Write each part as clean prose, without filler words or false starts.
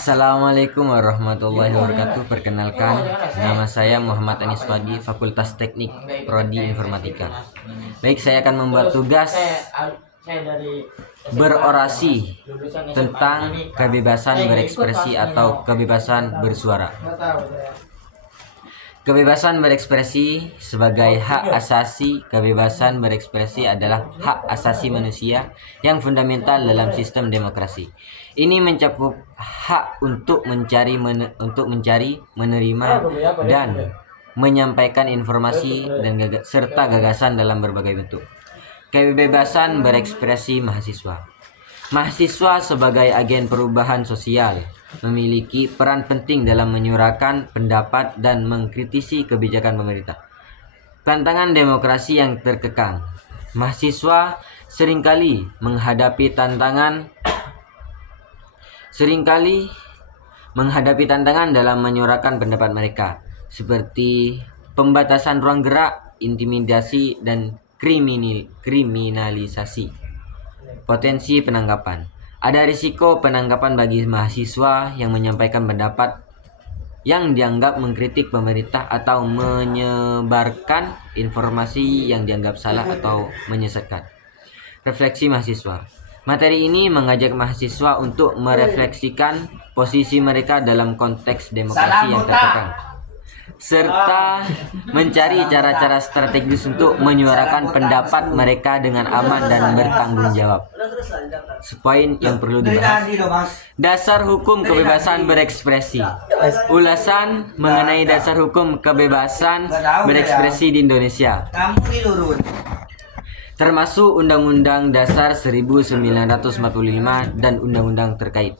Assalamualaikum warahmatullahi wabarakatuh. Perkenalkan, nama saya Muhammad Anis Fadi, Fakultas Teknik Prodi Informatika. Baik, saya akan membuat tugas berorasi tentang kebebasan berekspresi atau kebebasan bersuara. Kebebasan berekspresi sebagai hak asasi. Kebebasan berekspresi adalah hak asasi manusia yang fundamental dalam sistem demokrasi. Ini mencakup hak untuk mencari, menerima, dan menyampaikan informasi dan serta gagasan dalam berbagai bentuk. Kebebasan berekspresi mahasiswa. Mahasiswa sebagai agen perubahan sosial memiliki peran penting dalam menyuarakan pendapat dan mengkritisi kebijakan pemerintah. Tantangan demokrasi yang terkekang. Mahasiswa seringkali menghadapi tantangan dalam menyuarakan pendapat mereka, seperti pembatasan ruang gerak, intimidasi, dan kriminalisasi. Potensi penangkapan. Ada risiko penangkapan bagi mahasiswa yang menyampaikan pendapat yang dianggap mengkritik pemerintah atau menyebarkan informasi yang dianggap salah atau menyesatkan. Refleksi mahasiswa. Materi ini mengajak mahasiswa untuk merefleksikan posisi mereka dalam konteks demokrasi yang terkekang, serta mencari cara-cara strategis untuk menyuarakan pendapat mereka dengan aman dan bertanggung jawab. Poin yang perlu dibahas. Dasar hukum kebebasan berekspresi. Ulasan mengenai dasar hukum kebebasan berekspresi di Indonesia, termasuk Undang-Undang Dasar 1945 dan undang-undang terkait.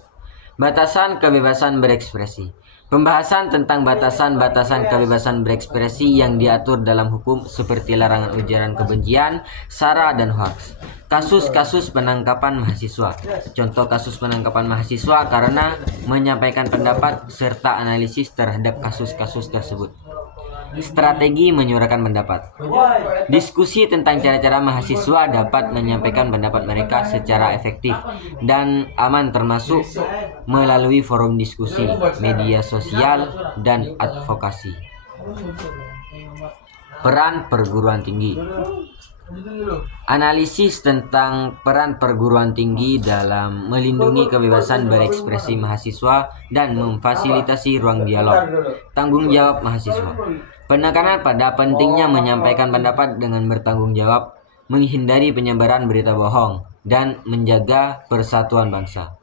Batasan kebebasan berekspresi. Pembahasan tentang batasan-batasan kebebasan berekspresi yang diatur dalam hukum, seperti larangan ujaran kebencian, sara, dan hoaks. Kasus-kasus penangkapan mahasiswa. Contoh kasus penangkapan mahasiswa karena menyampaikan pendapat serta analisis terhadap kasus-kasus tersebut. Strategi menyuarakan pendapat. Diskusi tentang cara-cara mahasiswa dapat menyampaikan pendapat mereka secara efektif dan aman, termasuk melalui forum diskusi, media sosial, dan advokasi. Peran perguruan tinggi. Analisis tentang peran perguruan tinggi dalam melindungi kebebasan berekspresi mahasiswa dan memfasilitasi ruang dialog. Tanggung jawab mahasiswa. Penekanan pada pentingnya menyampaikan pendapat dengan bertanggung jawab, menghindari penyebaran berita bohong, dan menjaga persatuan bangsa.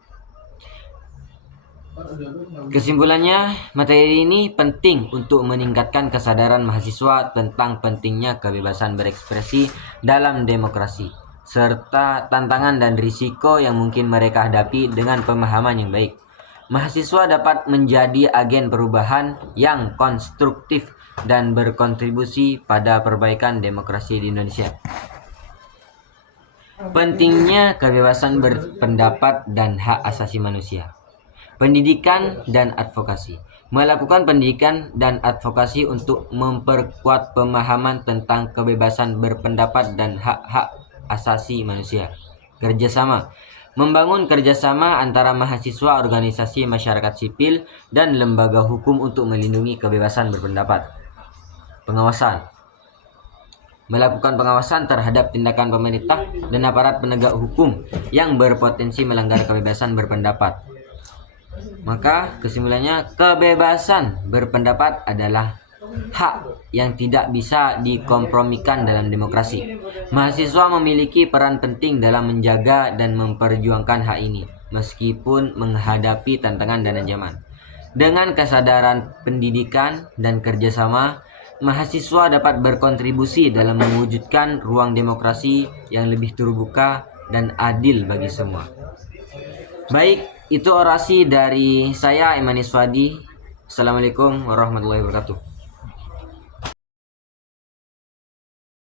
Kesimpulannya, materi ini penting untuk meningkatkan kesadaran mahasiswa tentang pentingnya kebebasan berekspresi dalam demokrasi, serta tantangan dan risiko yang mungkin mereka hadapi. Dengan pemahaman yang baik, mahasiswa dapat menjadi agen perubahan yang konstruktif dan berkontribusi pada perbaikan demokrasi di Indonesia. Pentingnya kebebasan berpendapat dan hak asasi manusia. Pendidikan dan advokasi. Melakukan pendidikan dan advokasi untuk memperkuat pemahaman tentang kebebasan berpendapat dan hak-hak asasi manusia. Kerjasama. Membangun kerjasama antara mahasiswa, organisasi masyarakat sipil, dan lembaga hukum untuk melindungi kebebasan berpendapat. Pengawasan. Melakukan pengawasan terhadap tindakan pemerintah dan aparat penegak hukum yang berpotensi melanggar kebebasan berpendapat. Maka kesimpulannya, kebebasan berpendapat adalah hak yang tidak bisa dikompromikan dalam demokrasi. Mahasiswa memiliki peran penting dalam menjaga dan memperjuangkan hak ini, meskipun menghadapi tantangan dan ancaman. Dengan kesadaran pendidikan dan kerjasama, mahasiswa dapat berkontribusi dalam mewujudkan ruang demokrasi yang lebih terbuka dan adil bagi semua. Baik, itu orasi dari saya, Imanis Fadi. Assalamualaikum warahmatullahi wabarakatuh.